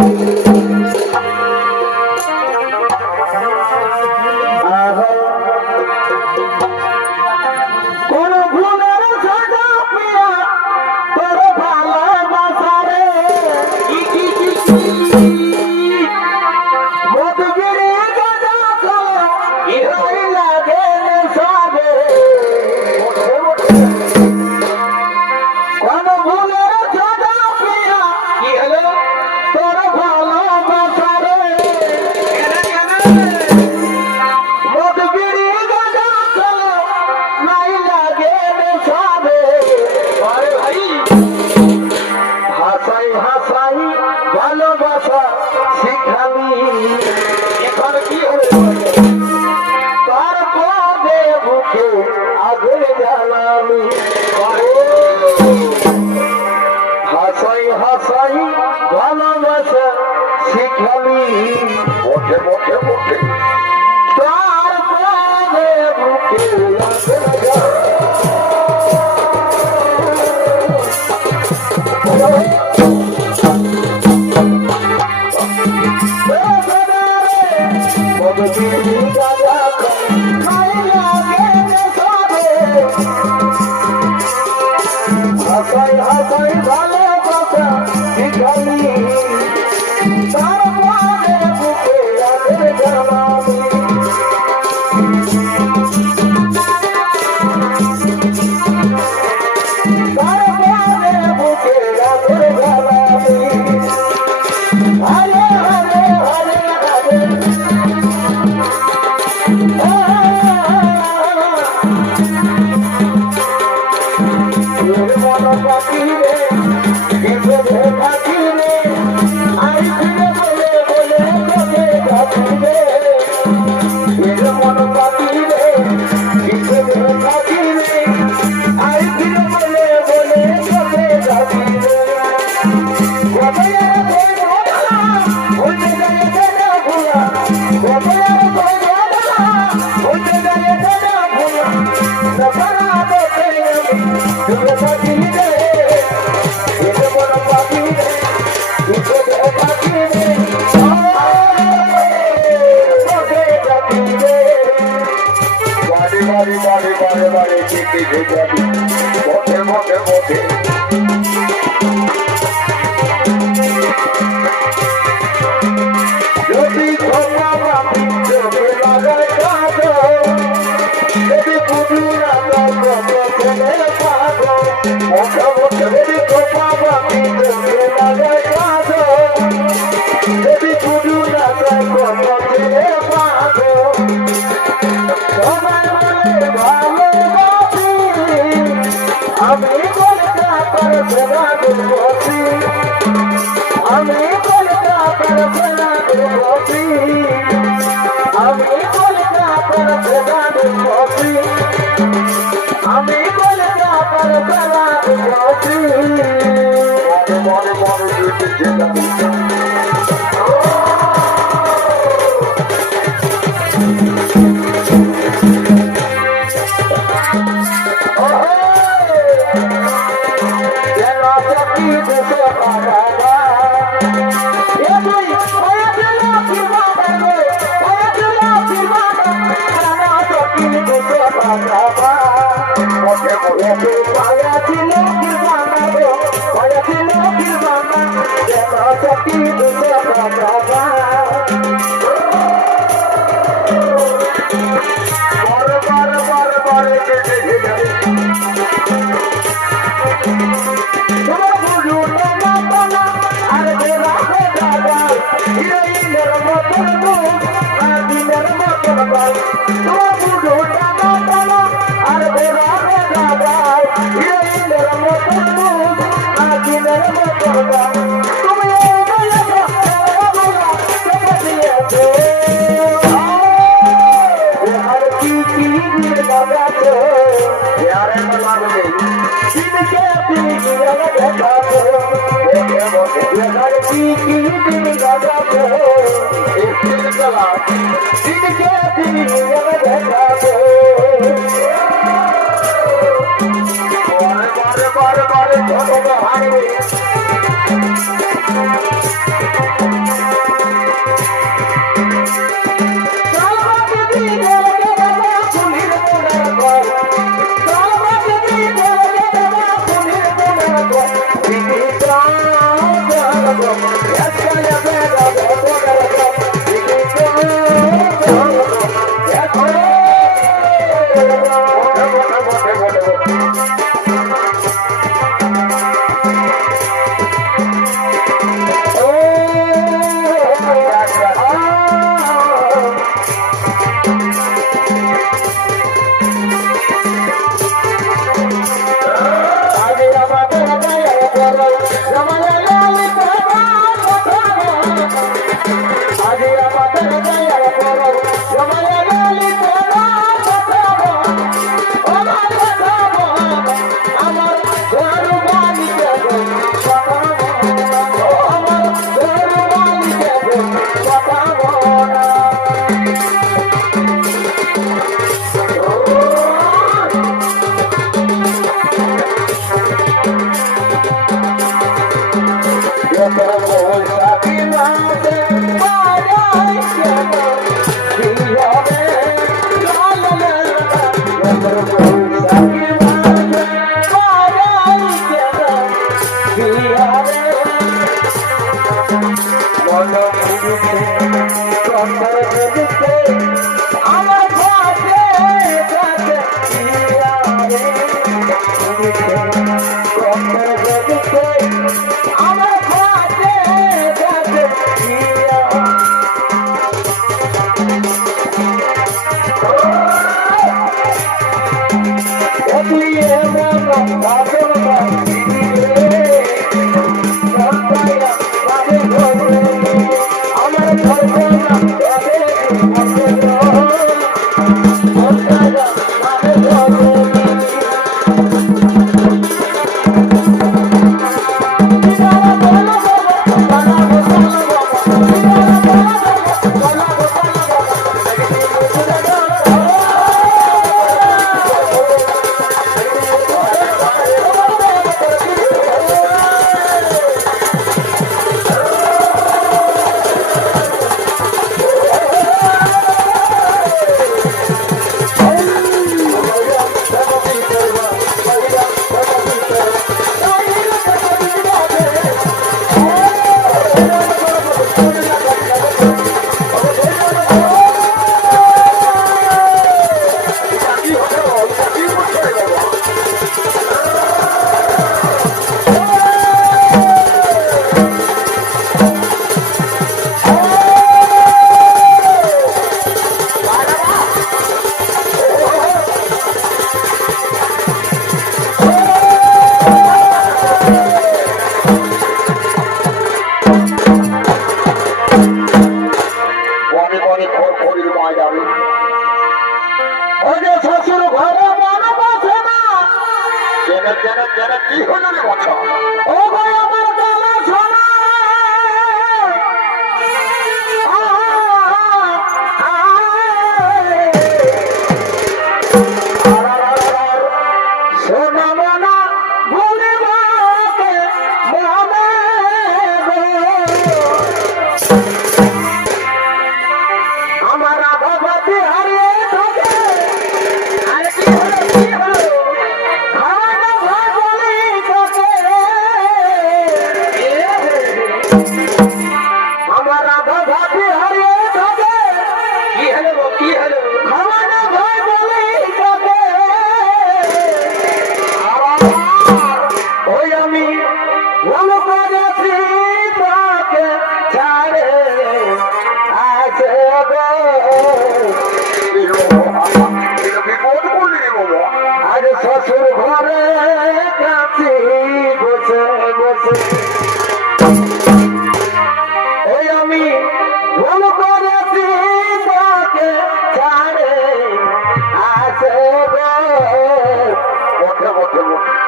Bye.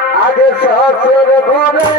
আগে শ্বশুর ঘরে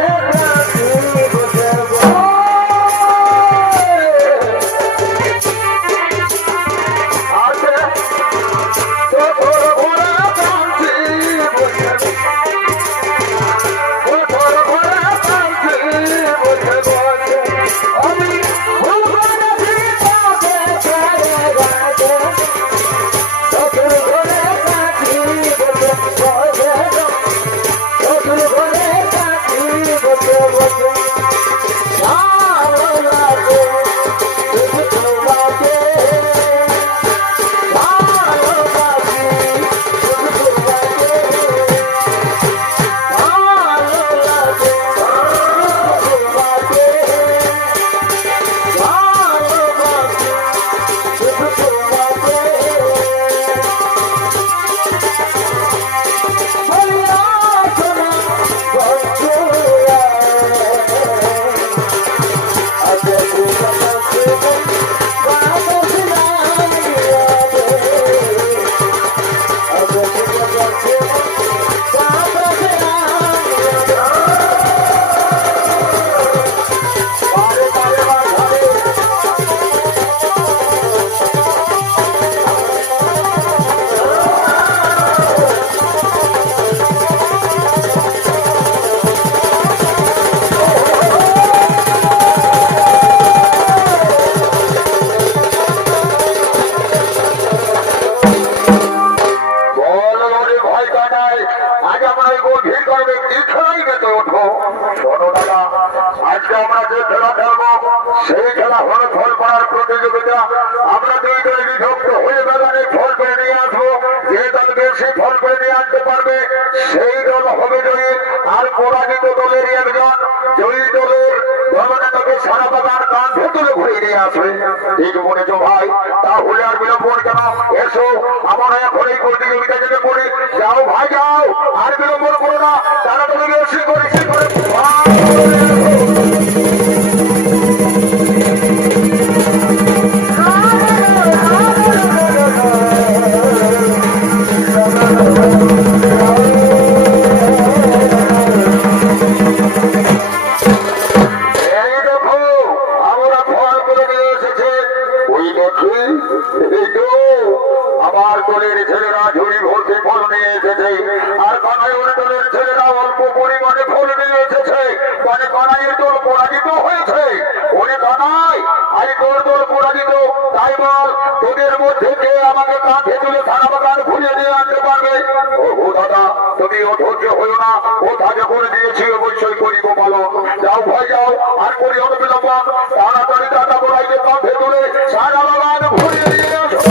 আজকে আমরা যে খেলা খেলবো সেই খেলা হলো ফল করার প্রতিযোগিতা। আমরা দুই দলে বিভক্ত হয়ে বাগানে ফল করে নিয়ে আসবো। যে দল বেশি ফল করে নিয়ে আনতে পারবে সেই দল হবে জয়ী। আর পরাজিত দলের একজন জয়ী দলের দলনেতাকে সারা বাগান কাঁধে তুলে ঘুরিয়ে নিয়ে আসবে। ঠিক বলেছ ভাই, তাহলে আর বিলম্ব কেন? এসো আমরা এখন এই প্রতিযোগিতা যেতে করি। যাও ভাই যাও, আর বিলম্ব করো না। তারা তুমি বেশি করে আমার দলের ছেলেরা ঝুড়ি ভর্তি ফল নিয়ে এসেছে, আর কানাইয়ের দলের ছেলেরা অল্প পরিমাণে ফল নিয়ে এসেছে। মানে কানাইয়ের দল পরাজিত হয়েছে। ওরে কানাই, আজ তোর দল পরাজিত, তাই বল তোদের মধ্যে কে আমাকে কাঁধে তুলে সারা বাগান ঘুরিয়ে নিয়ে আনতে পারবে? ও দাদা, তুমি অধৈর্য হইও না, কথা যখন দিয়েছি অবশ্যই করিব পালন। যাও ভাই যাও, আর করি অবিলম্ব। তাড়াতাড়ি দাদা বলাইকে কাঁধে তুলে সারা বাগান ঘুরিয়ে নিয়ে আসো।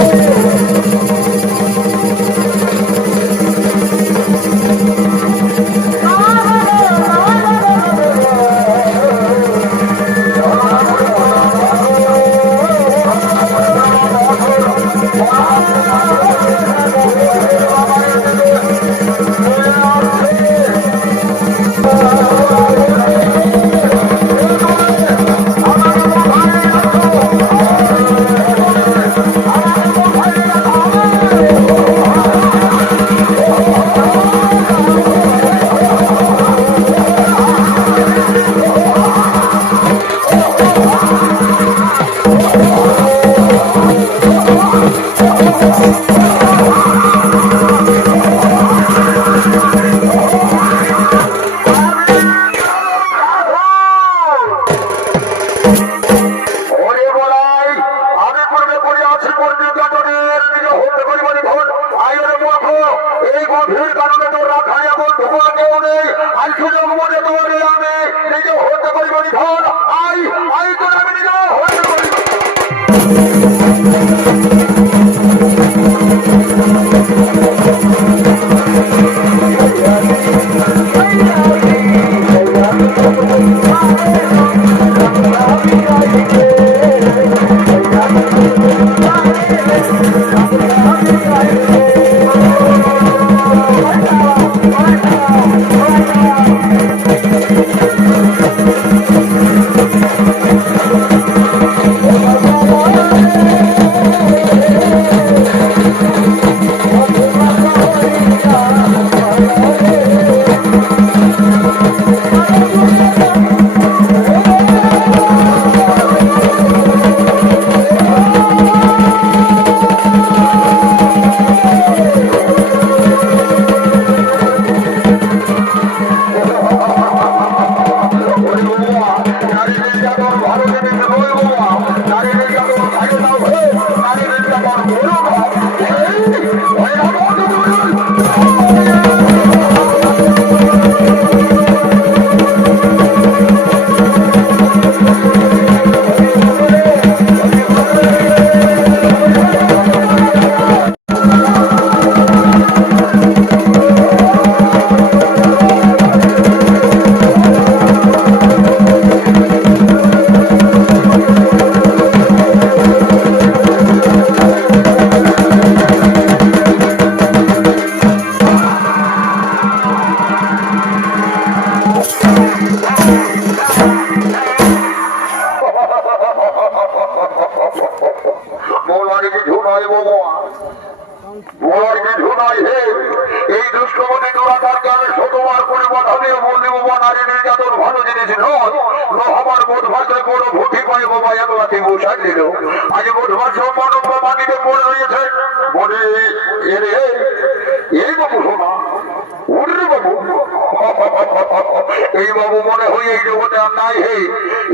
এই বাবু মনে হয় এই জগতে আর নাই,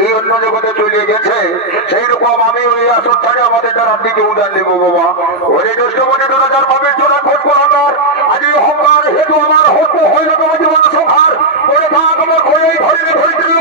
এই অন্য জগতে চলে গেছে। সেই রকম আমি ওই আসর ছাড়ে আমাদের যারা দিকে উদার দেবো বাবা। ওই দুষ্টমণি তোরা যার ভাবে চোরা খোঁজ করার আজ অহংকার হেতু আমার হত হইল তোমার জীবন সংহার করে থাক আমার ঘরে ধরে ধরে